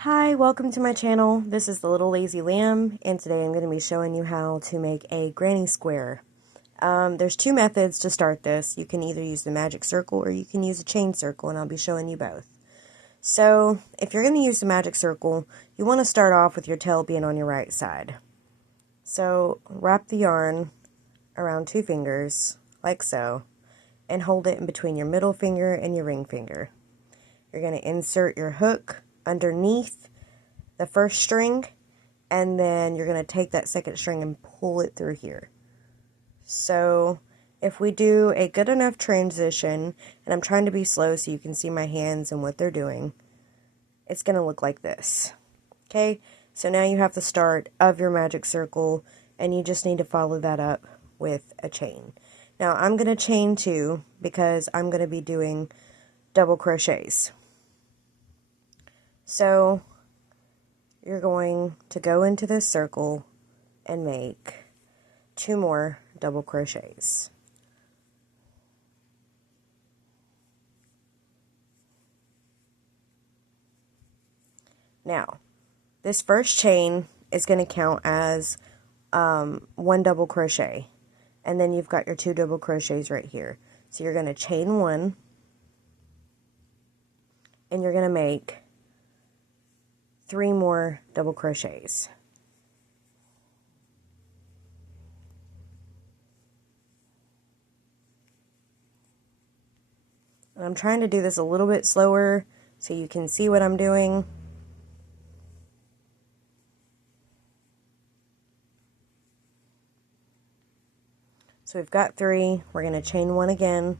Hi, welcome to my channel. This is the Little Lazy Lamb, and today I'm going to be showing you how to make a granny square. There's two methods to start this. You can either use the magic circle or you can use a chain circle, and I'll be showing you both. So, if you're going to use the magic circle, you want to start off with your tail being on your right side. So, wrap the yarn around two fingers, like so, and hold it in between your middle finger and your ring finger. You're going to insert your hook underneath the first string, and then you're going to take that second string and pull it through here. So if we do a good enough transition, and I'm trying to be slow so you can see my hands and what they're doing, it's going to look like this. Okay, so now you have the start of your magic circle, and you just need to follow that up with a chain. Now I'm going to chain two because I'm going to be doing double crochets. So you're going to go into this circle and make two more double crochets. Now, this first chain is going to count as one double crochet, and then you've got your two double crochets right here. So you're going to chain one, and you're going to make three more double crochets. And I'm trying to do this a little bit slower so you can see what I'm doing. So we've got three. We're going to chain one again.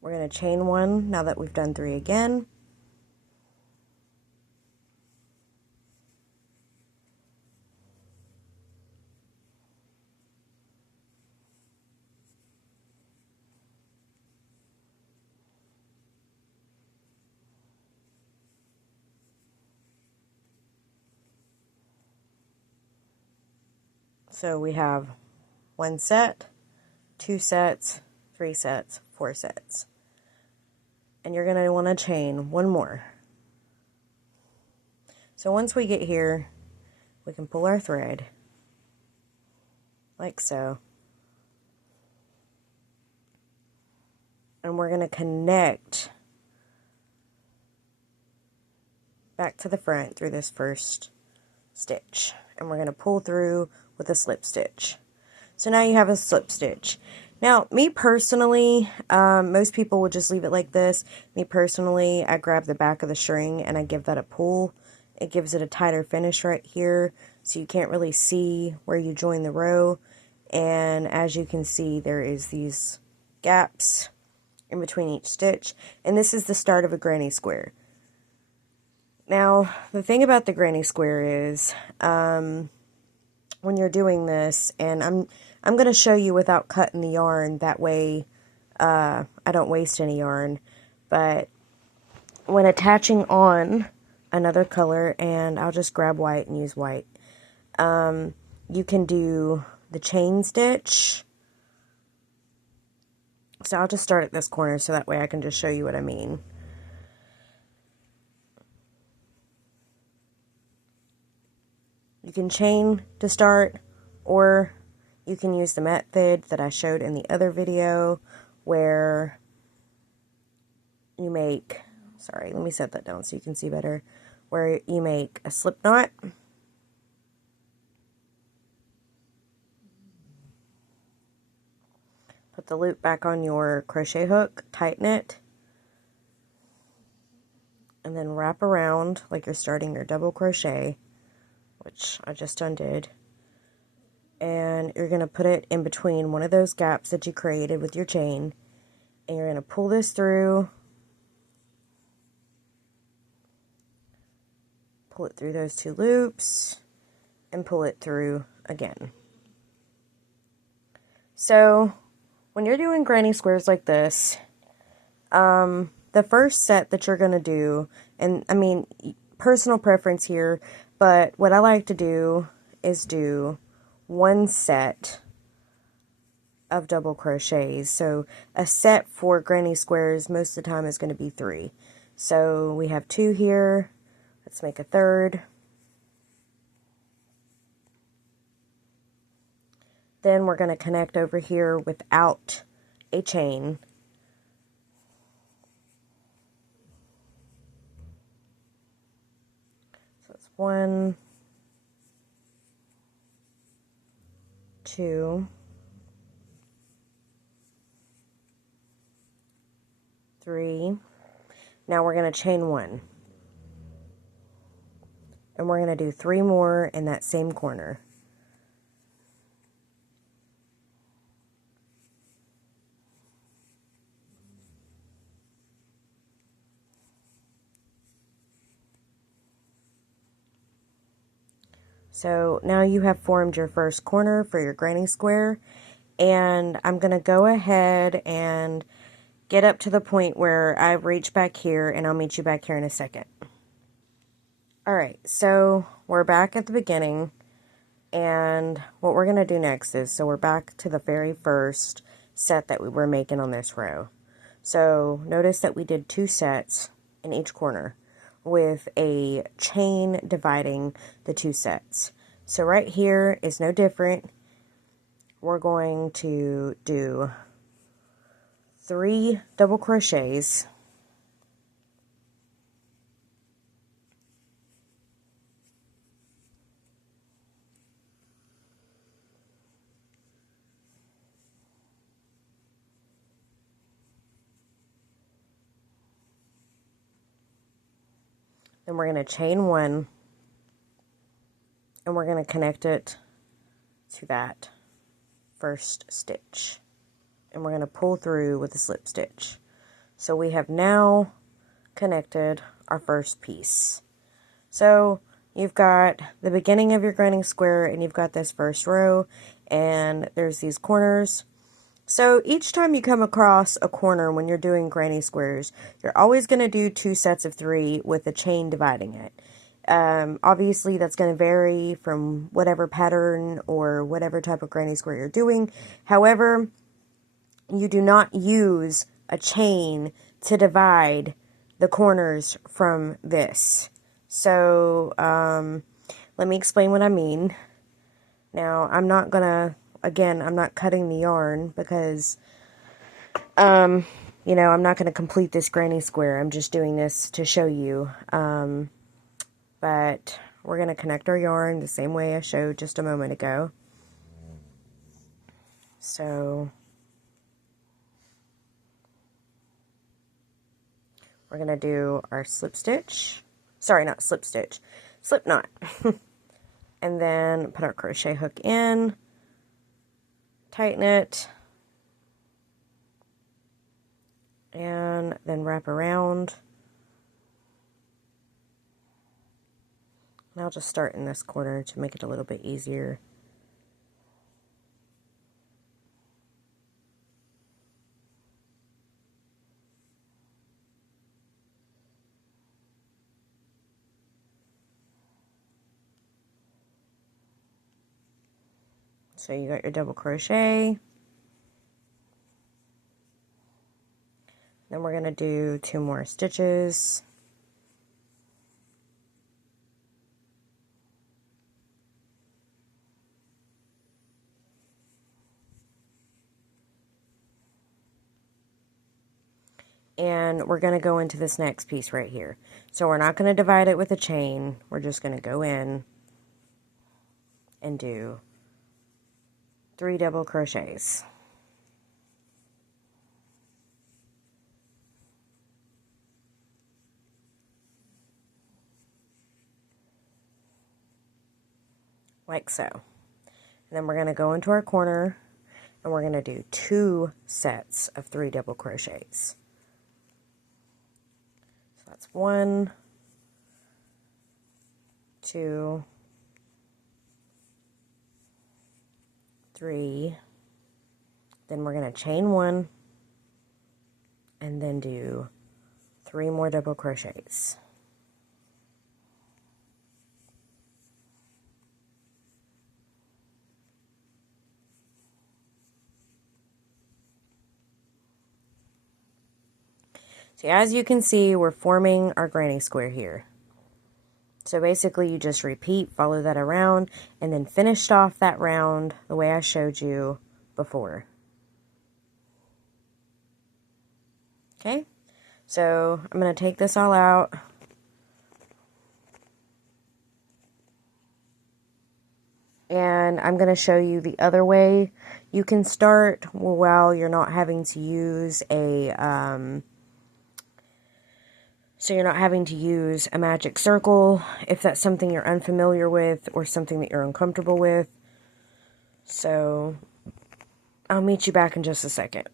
We're going to chain one now that we've done three again. So we have one set, two sets, three sets, four sets. And you're going to want to chain one more. So once we get here, we can pull our thread, like so. And we're going to connect back to the front through this first stitch. And we're going to pull through with a slip stitch. So now you have a slip stitch. Now, me personally, most people would just leave it like this. Me personally, I grab the back of the string and I give that a pull. It gives it a tighter finish right here, so you can't really see where you join the row. And as you can see, there is these gaps in between each stitch. And this is the start of a granny square. Now, the thing about the granny square is, when you're doing this, and I'm going to show you without cutting the yarn, that way I don't waste any yarn, but when attaching on another color, and I'll just grab white and use white, you can do the chain stitch. So I'll just start at this corner so that way I can just show you what I mean. You can chain to start, or you can use the method that I showed in the other video where you make, sorry, let me set that down so you can see better, where you make a slip knot, put the loop back on your crochet hook, tighten it, and then wrap around like you're starting your double crochet, which I just undid. And you're going to put it in between one of those gaps that you created with your chain, and you're going to pull this through, pull it through those two loops, and pull it through again. So when you're doing granny squares like this, the first set that you're going to do, and I mean, personal preference here, but what I like to do is do one set of double crochets. So a set for granny squares most of the time is going to be 3. So we have 2 here. Let's make a third. Then we're going to connect over here without a chain. So it's 1, 2, 3. Now we're going to chain 1. And we're going to do 3 more in that same corner. So now you have formed your first corner for your granny square, and I'm going to go ahead and get up to the point where I've reached back here, and I'll meet you back here in a second. Alright, so we're back at the beginning, and what we're going to do next is, so we're back to the very first set that we were making on this row. So notice that we did 2 sets in each corner, with a chain dividing the 2 sets. So right here is no different. We're going to do 3 double crochets, then we're going to chain 1, and we're going to connect it to that first stitch, and we're going to pull through with a slip stitch. So we have now connected our first piece. So you've got the beginning of your granny square, and you've got this first row, and there's these corners. So each time you come across a corner when you're doing granny squares, you're always going to do 2 sets of 3 with a chain dividing it. Obviously that's going to vary from whatever pattern or whatever type of granny square you're doing. However, you do not use a chain to divide the corners from this. So, let me explain what I mean. Now, I'm not gonna, again, I'm not cutting the yarn because, you know, I'm not going to complete this granny square. I'm just doing this to show you. But we're going to connect our yarn the same way I showed just a moment ago. So we're going to do our slip stitch. Sorry, not slip stitch. Slip knot. And then put our crochet hook in. Tighten it. And then wrap around. And I'll just start in this corner to make it a little bit easier. So you got your double crochet. Then we're going to do 2 more stitches. And we're going to go into this next piece right here. So we're not going to divide it with a chain. We're just going to go in and do 3 double crochets. Like so. And then we're going to go into our corner and we're going to do 2 sets of 3 double crochets. So that's 1, 2, 3, Then we're going to chain 1 and then do 3 more double crochets. So as you can see, we're forming our granny square here. So basically you just repeat, follow that around, and then finish off that round the way I showed you before. Okay, so I'm going to take this all out. And I'm going to show you the other way you can start while you're not having to use a magic circle if that's something you're unfamiliar with or something that you're uncomfortable with. So I'll meet you back in just a second.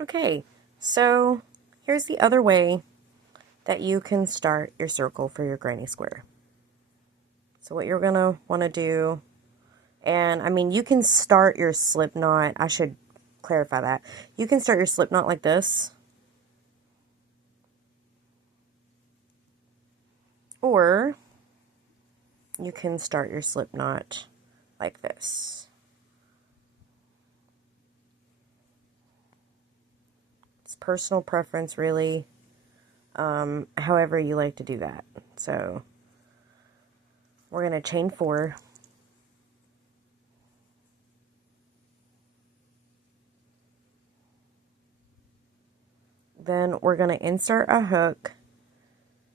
Okay, so here's the other way that you can start your circle for your granny square. So what you're going to want to do, and I mean, you can start your slip knot. I should clarify that. You can start your slip knot like this. Or you can start your slip knot like this. It's personal preference, really. However you like to do that. So we're going to chain 4. Then we're going to insert a hook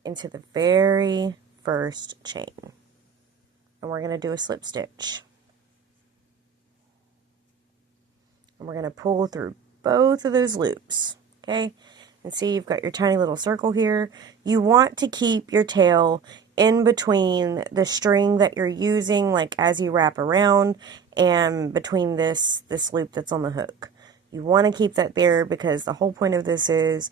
into the very first chain. And we're going to do a slip stitch. And we're going to pull through both of those loops. Okay? And see, you've got your tiny little circle here. You want to keep your tail in between the string that you're using, like as you wrap around, and between this loop that's on the hook. You want to keep that there because the whole point of this is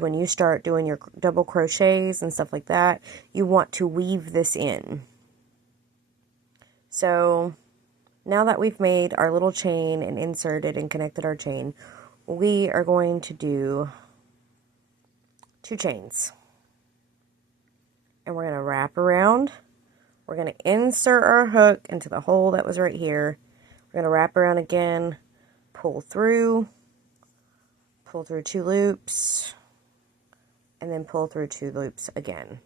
when you start doing your double crochets and stuff like that, you want to weave this in. So now that we've made our little chain and inserted and connected our chain, we are going to do 2 chains. And we're going to wrap around. We're going to insert our hook into the hole that was right here. We're going to wrap around again, pull through 2 loops, and then pull through 2 loops again.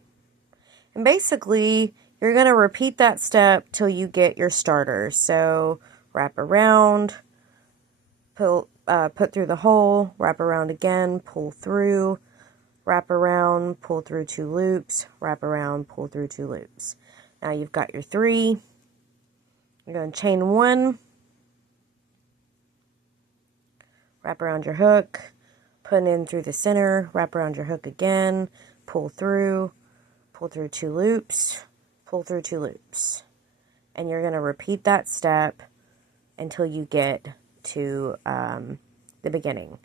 And basically, you're going to repeat that step till you get your starter. So wrap around, put through the hole, wrap around again, pull through, wrap around, pull through 2 loops, wrap around, pull through 2 loops. Now you've got your 3. You're going to chain 1, wrap around your hook, put in through the center, wrap around your hook again, pull through 2 loops, pull through 2 loops. And you're going to repeat that step until you get to the beginning.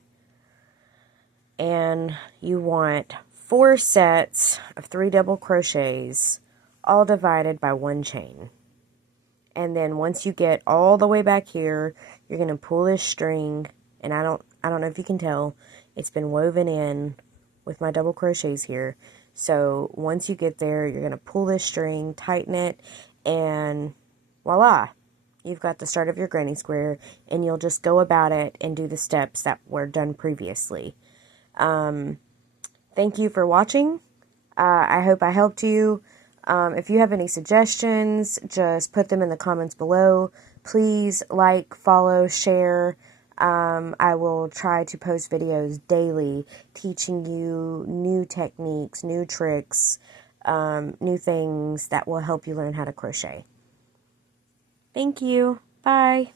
And you want 4 sets of 3 double crochets, all divided by 1 chain. And then once you get all the way back here, you're going to pull this string, and I don't know if you can tell, it's been woven in with my double crochets here. So once you get there, you're going to pull this string, tighten it, and voila, you've got the start of your granny square, and you'll just go about it and do the steps that were done previously. Thank you for watching. I hope I helped you. If you have any suggestions, just put them in the comments below. Please like, follow, share. I will try to post videos daily teaching you new techniques, new tricks, new things that will help you learn how to crochet. Thank you. Bye.